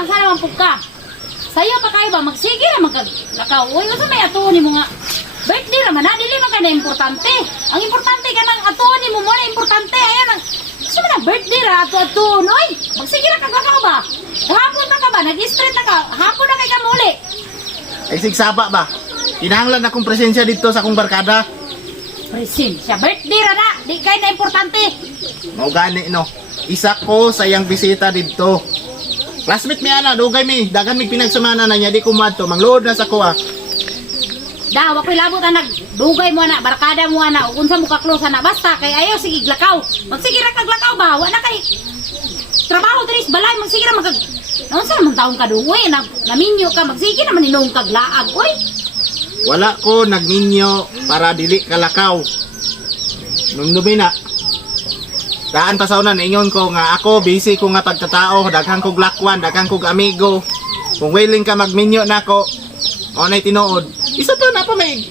asa naman po ka? Sayo pa kayo ba? Magsige na magkaglakaw. Uy, usa may atuon ni mo nga. Birthday naman na, dili man ka na importante. Ang importante ka ng atuon ni mo mo na importante. Ayan ang, gusto mo na birthday ra, atuon. Uy, magsige na kaglakaw ba? Hapon na ka ba? Nag-street na ka. Hapon na kay ka muli. Ay sigsaba ba? Kinahanglan akong presensya dito sa akong barkada. Presin, siya birthday ra na. Di kayo na importante. Mao gani no. Isa ko sa iyang bisita dito. Classmate mi ana, dugay mi, dagan mi pinagsamana na niya di ko madto, manglood na sa kuha. Da, wako'y labot na nagdugay mo na, barkada mo na, o unsa mo ka-close na, basta, kay ayaw, sige, glakaw. Magsige ra kaglakaw ba? Wala kay trabaho diri sa balay, magsige ra magkag... Noon sa namang taong kadungoy, naminyo ka, magsige naman ninong kaglaag, uy. Wala ko nagninyo para dili kalakaw. Nundumi na. Daan pasawnan ingon ko nga ako busy ko nga pagkatao, daghang kog lakwan, daghang kog amigo. Kung willing ka magminyo nako, o nay tinuod. Isa pa na pa may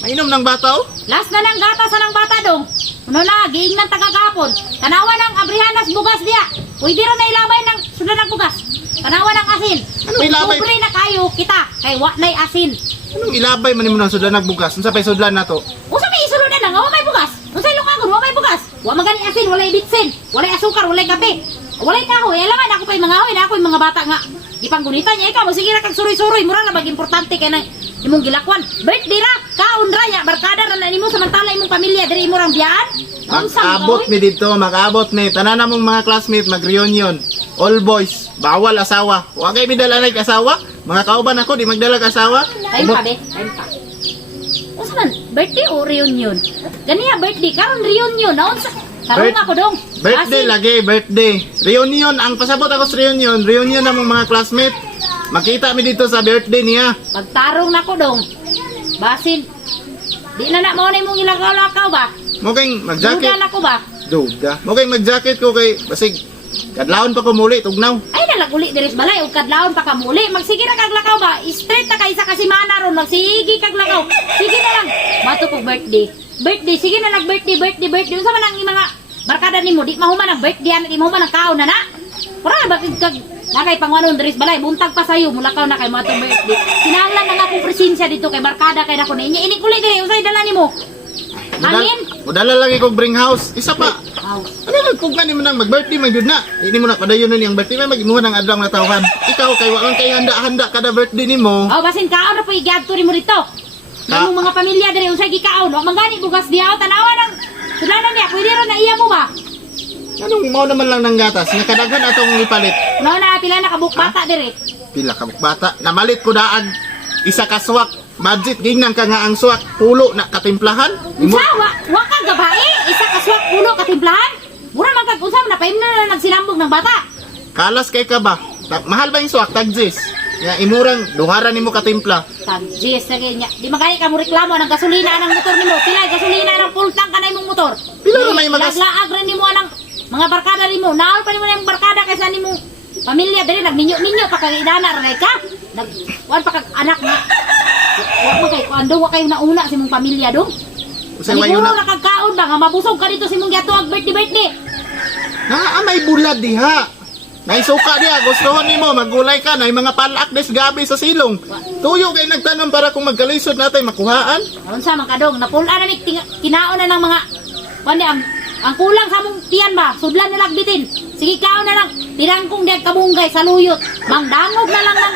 mainom ng bata oh. Last na ng gata sa ng bata dong. Ano na, giing ng tagagapon. Tanawa ng abrihanas bugas diya. Pwede rin na ilabay ng sudan ng bugas. Tanawa ng asin. Anong ilabay? Pobre na kayo, kita, kay watlay asin. Anong ilabay man nimo ng sudlan nagbugas? Unsa pay sudlan nato? Usa may isulo na lang, may bugas. Usa ilong wa may bugas. Wa magani asin, walay bitsin, walay asukar, walay kape. Walay kahoy, alangan ako pay mga hoy, ako yung mga bata nga. Ipanggunita niya ikaw, sige ra kag suroy-suroy, mura na importante kay nang imong gilakwan. Birthday ra, kaon ra ya, barkada ra na nimo samantala imong pamilya diri imo rang biyaan. Mag-abot mi dito, mag-abot mi. Tanan namong mga classmate mag-reunion. All boys, bawal asawa. Wa kay mi dala nag asawa. Mga kauban ako di magdala ka asawa. Time pa be, time pa. Usa man, birthday o reunion? Ganiya birthday, karon reunion, naon sa tarong ako dong. Birthday lagi, birthday. Reunion, ang pasabot ako sa reunion. Reunion namong mga classmate. Makita mi dito sa birthday niya. Pagtarong nako dong. Basin. Di na mo na imong ilakaw-lakaw ba? Mo kay mag-jacket. Duda nako ba? Duda. Mo kay mag-jacket ko kay basig kadlawon pa ko muli tugnaw. Ay nalaguli diri sa balay ug kadlawon pa ka muli. Magsige ra kag lakaw ba? Straight ta kay isa ka semana ron. Magsige kag lakaw. Sige na lang. Bato kog birthday. Birthday, sige na lang birthday. Unsa man ang mga barkada nimo? Di mahuman ang birthday, di mahuman ang kaon na. Para bakit kag nakay pangwanon diri sa balay, buntag pa sayo, mulakaw na kay mo atong birthday. Kinahanglan na nga akong presensya dito kay barkada kay nako na. Ini kuli diri usay dala nimo. Hangin? Mudala lagi kog bring house. Isa pa. Wow. Ano nagpugkan nimo nang mag-birthday man gyud na. Ini mo na padayon na niyang birthday man magimuha ng adlaw na tawhan. Ikaw kay wa man kay handa-handa kada birthday nimo. Oh, basin kaon na po igadto nimo dito. Imong mga pamilya diri usay gikaon, wa man gani bugas diha tanawa nang sudlanan niya, pwede ra na iya mo ba? Anong mao naman lang ng gatas nga kadaghan atong ipalit. No na pila na kabuk bata diri. Pila ka bata namalit ko daag isa ka swak. Budget gingnan ka nga ang swak pulo na katimplahan. Unsa wa ka gabae, isa ka swak puno katimplahan. Mura man kag unsa na paimno na nagsilambog ng bata. Kalas kay ka ba? Mahal ba yung swak tagjis? Nga imurang duharan nimo katimpla. Tagjis sa niya. Di magani ka mo reklamo ng gasolina ng motor nimo. Pila gasolina ng full tank ka na imong motor. Pila na may magas. Laglaag rin nimo anang mga barkada nimo. Naon pa nimo ng barkada kaysa nimo pamilya diri nagninyo-ninyo pa kag idana ra ka. Wan pa kag anak nga. Wa mo kay kuando wa kayo nauna sa imong pamilya dong. Usay wayo Siguro na. nakagkaon ba nga mabusog ka dito sa imong gatuag birthday. May bulad diha. Naisuka diha, gustuhon nimo maggulay ka na mga palak des gabi sa silong. Tuyo kay nagtanom para kung magkalisod natay makuhaan. Unsa man kadong napula na ni kinaon na ng mga kundi ang kulang sa mong tiyan ba sudlan na lagbitin. Sige kaon na lang tirangkong diag kabunggay sa luyot. Mangdangog na lang ng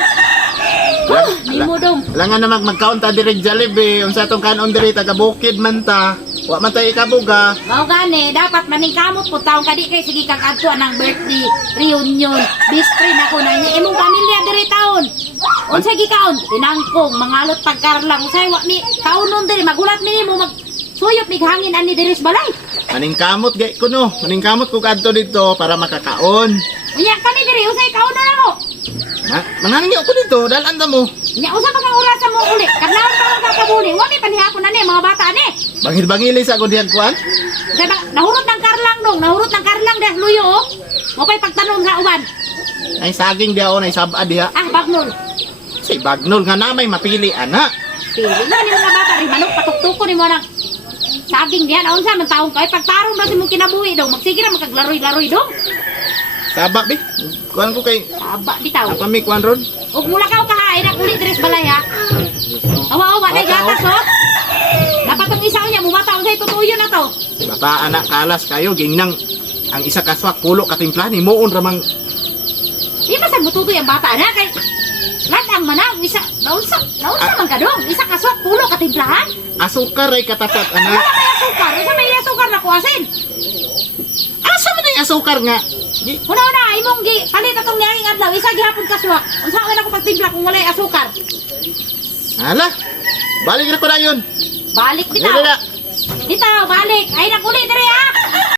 nimo dong. Langan na magkaon ta diri Jollibee, unsa tong kanon diri taga Bukid man ta. Wa man tay ikabuga. Mao gani dapat maningkamot po taong kadi kay sige kag adto ng birthday reunion. Best friend ako na niya imong pamilya diri taon. Unsa gikaon? Tinangkong mangalot pagkarlang usay wa mi kaunon diri magulat mi nimo mag suyop mig hangin ani diri sa balay. Maningkamot gay ko no. Maningkamot ko kadto dito para makakaon. Unya kami diri usay kaunon na mo. Manangin ako dito, dalan ta mo. Nya usa pa kang oras mo uli. Kadlawon pa ka kabuli. Wa mi panihapon na ni mga bata ni. Bangil-bangili sa ako diyan kuan. Kay nahurot ng karlang dong, nahurot ng karlang des luyo. Oh. Mo pay pagtanong sa uban. Ay saging diha o nay saba diha. Ah, bagnol. Si Bagnol nga na may mapili ana. Pili na ni mga bata ri manok patuktuko ni mo nang saging diyan unsa man taong kay pagtarong ba si mo kinabuhi dong. Magsige ra magkaglaroy-laroy dong. Saba bi. kuan ko kay Aba, bitaw. apa mi kuan ron. Ug mula ka kahain ang ulit dress balay ha. Awa-awa na gatas oh. Dapat tong isa niya mumataw sa itutuyo na to. Bata anak kalas kayo gingnang ang isa ka swak pulo katimpla ni moon ramang Di ba sa bututoy ang bata na kay latang manang isa naunsa man ka dong. Isa ka swak pulo katimplahan. asukar ay katapat Wala anak. may asukar. Sa may asukar na kuasin. Asa man ay asukar nga? Di, Una-una, imong gi palit atong niyang adlaw isa gihapon ka swak. Unsa man ako pagtimpla kung walay asukar? hala. Balik na ko na yun. Balik Dili bitaw. na. Bitaw, balik. Ay nakulit diri ha.